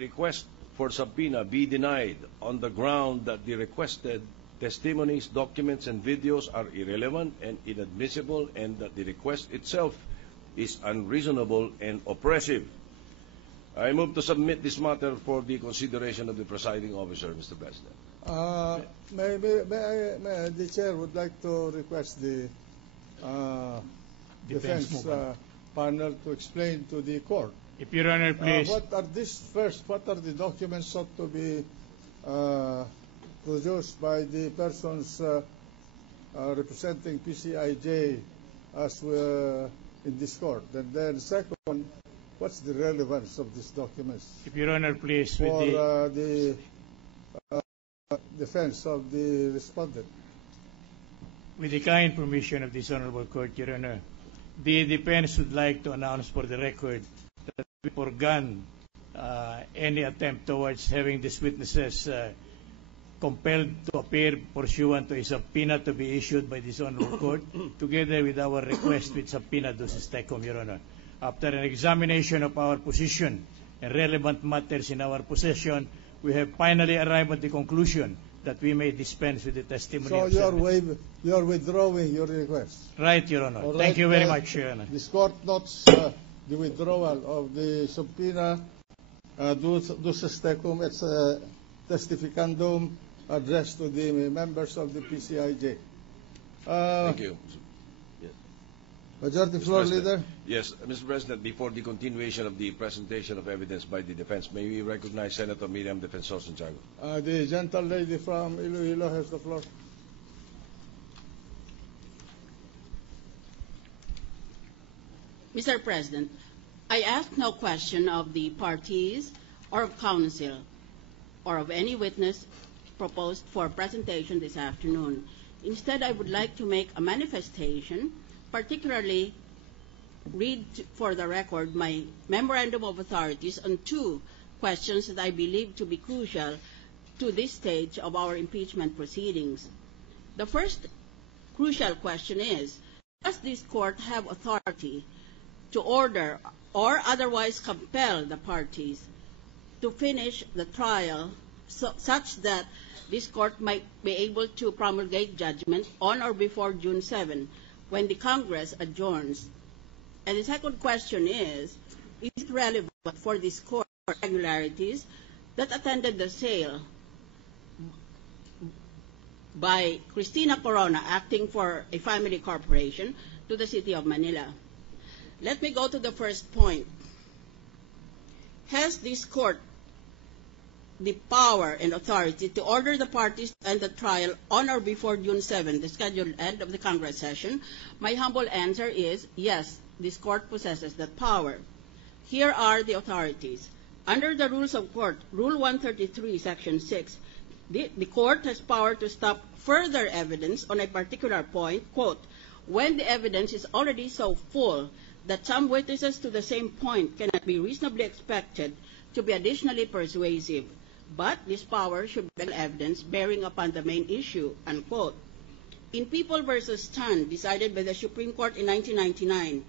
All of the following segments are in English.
request for subpoena be denied on the ground that the requested testimonies, documents, and videos are irrelevant and inadmissible, and that the request itself is unreasonable and oppressive. I move to submit this matter for the consideration of the presiding officer, Mr. President. The chair would like to request the defense panel to explain to the court. If Your Honor, please. What are the documents sought to be produced by the persons representing PCIJ as in this court? And then second, what's the relevance of these documents? If Your Honor, please. For the defense of the respondent. With the kind permission of this Honorable Court, Your Honor, the defense would like to announce for the record that we forgone any attempt towards having these witnesses compelled to appear pursuant to a subpoena to be issued by this Honorable Court, together with our request with subpoena duces tecum, Your Honor. After an examination of our position and relevant matters in our possession, we have finally arrived at the conclusion that we may dispense with the testimony. So you are withdrawing your request? Right, Your Honor. Right, thank you very much, Your Honor. This court notes the withdrawal of the subpoena duces tecum et testificandum addressed to the members of the PCIJ. Thank you. Majority Floor Leader. Yes, Mr. President, before the continuation of the presentation of evidence by the defense, may we recognize Senator Miriam Defensor Santiago? The gentle lady from Iloilo has the floor. Mr. President, I ask no question of the parties or of counsel or of any witness proposed for presentation this afternoon. Instead, I would like to make a manifestation, particularly read for the record my memorandum of authorities on two questions that I believe to be crucial to this stage of our impeachment proceedings. The first crucial question is, does this court have authority to order or otherwise compel the parties to finish the trial such that this court might be able to promulgate judgment on or before June 7 when the Congress adjourns? And the second question is it relevant for this court irregularities that attended the sale by Cristina Corona, acting for a family corporation, to the City of Manila? Let me go to the first point. Has this court the power and authority to order the parties to end the trial on or before June 7, the scheduled end of the Congress session? My humble answer is yes, this court possesses that power. Here are the authorities. Under the rules of court, Rule 133, Section 6, the court has power to stop further evidence on a particular point, quote, when the evidence is already so full that some witnesses to the same point cannot be reasonably expected to be additionally persuasive. But this power should be evidence bearing upon the main issue, unquote. In People v. Tan, decided by the Supreme Court in 1999,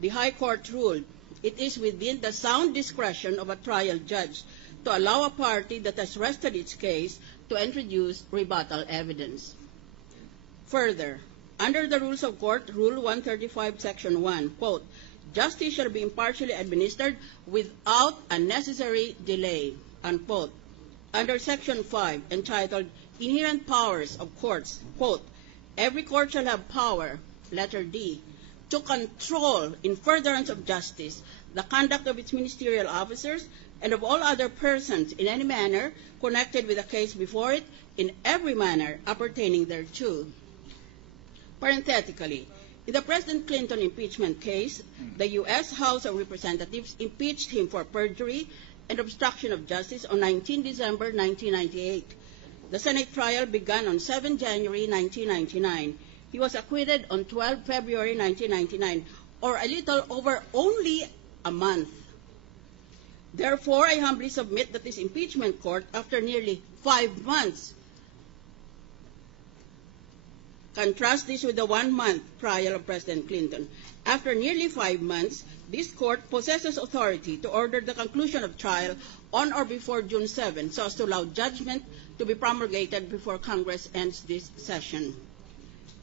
the High Court ruled it is within the sound discretion of a trial judge to allow a party that has rested its case to introduce rebuttal evidence. Further, under the rules of court, Rule 135, Section 1, quote, justice shall be impartially administered without unnecessary delay, unquote. Under Section 5, entitled Inherent Powers of Courts, quote, every court shall have power, letter D, to control in furtherance of justice the conduct of its ministerial officers and of all other persons in any manner connected with a case before it in every manner appertaining thereto. Parenthetically, in the President Clinton impeachment case, the U.S. House of Representatives impeached him for perjury and obstruction of justice on 19 December 1998. The Senate trial began on 7 January 1999. He was acquitted on 12 February 1999, or a little over only a month. Therefore, I humbly submit that this impeachment court, after nearly 5 months Contrast this with the 1-month trial of President Clinton. After nearly 5 months, this court possesses authority to order the conclusion of trial on or before June 7, so as to allow judgment to be promulgated before Congress ends this session.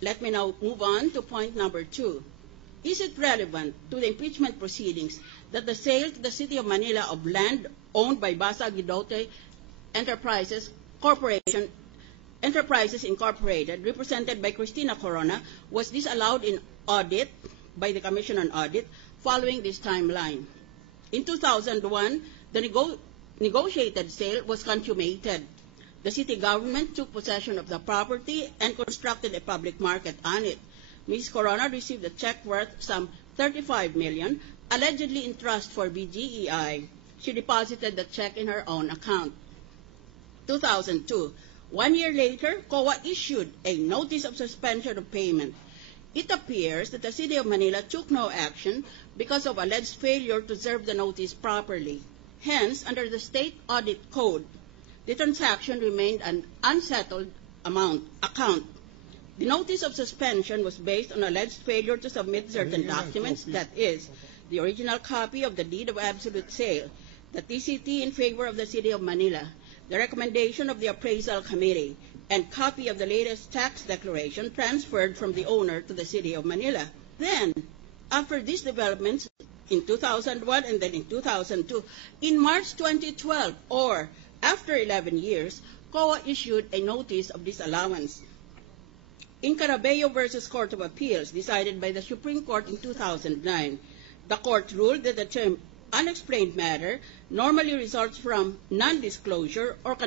Let me now move on to point number 2. Is it relevant to the impeachment proceedings that the sale to the City of Manila of land owned by Basa Guidote Enterprises Incorporated, represented by Cristina Corona, was disallowed in audit by the Commission on Audit following this timeline? In 2001, the negotiated sale was consummated. The city government took possession of the property and constructed a public market on it. Ms. Corona received a check worth some $35 million, allegedly in trust for BGEI. She deposited the check in her own account. 2002. 1 year later, COA issued a notice of suspension of payment. It appears that the City of Manila took no action because of alleged failure to serve the notice properly. Hence, under the State Audit Code, the transaction remained an unsettled account. The notice of suspension was based on alleged failure to submit certain documents, that is, the original copy of the deed of absolute sale, the TCT in favor of the City of Manila, the recommendation of the appraisal committee, and copy of the latest tax declaration transferred from the owner to the City of Manila. Then, after these developments in 2001 and then in 2002, in March 2012, or after 11 years, COA issued a notice of disallowance. In Carabello versus Court of Appeals, decided by the Supreme Court in 2009, the court ruled that the term unexplained matter normally results from non-disclosure or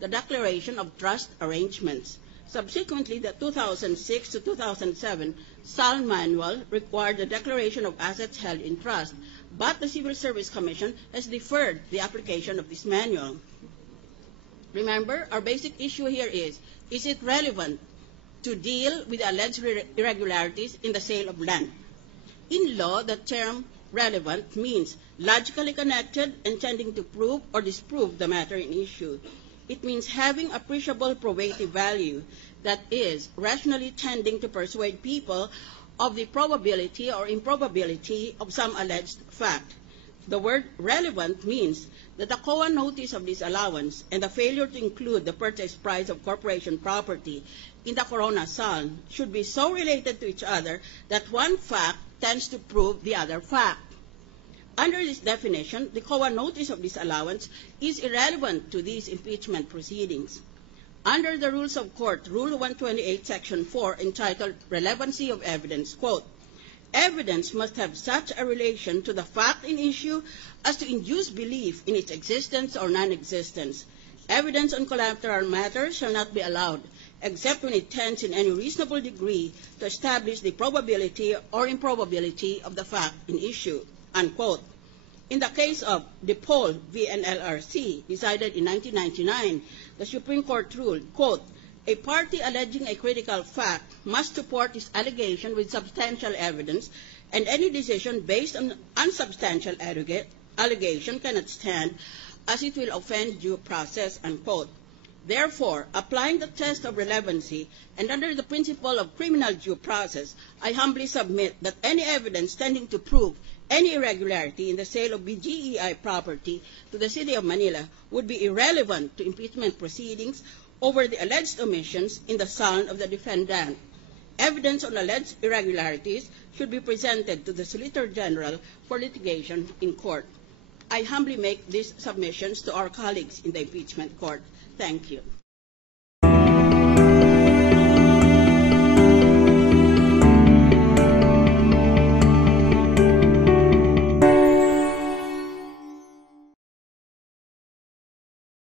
the declaration of trust arrangements. Subsequently, the 2006 to 2007 SAL manual required the declaration of assets held in trust, but the Civil Service Commission has deferred the application of this manual. Remember, our basic issue here is it relevant to deal with alleged irregularities in the sale of land? In law, the term relevant means logically connected and tending to prove or disprove the matter in issue. It means having appreciable probative value, that is, rationally tending to persuade people of the probability or improbability of some alleged fact. The word relevant means that the COA notice of disallowance and the failure to include the purchase price of corporation property in the Corona SAL should be so related to each other that one fact tends to prove the other fact. Under this definition, the COA notice of disallowance is irrelevant to these impeachment proceedings. Under the Rules of Court, Rule 128, Section 4, entitled Relevancy of Evidence, quote, evidence must have such a relation to the fact in issue as to induce belief in its existence or non-existence. Evidence on collateral matters shall not be allowed, except when it tends in any reasonable degree to establish the probability or improbability of the fact in issue, unquote. In the case of DePaul v. NLRC, decided in 1999, the Supreme Court ruled, quote, a party alleging a critical fact must support its allegation with substantial evidence, and any decision based on unsubstantial allegation cannot stand, as it will offend due process, unquote. Therefore, applying the test of relevancy and under the principle of criminal due process, I humbly submit that any evidence tending to prove any irregularity in the sale of BGEI property to the City of Manila would be irrelevant to impeachment proceedings over the alleged omissions in the SAL of the defendant. Evidence on alleged irregularities should be presented to the Solicitor General for litigation in court. I humbly make these submissions to our colleagues in the impeachment court. Thank you.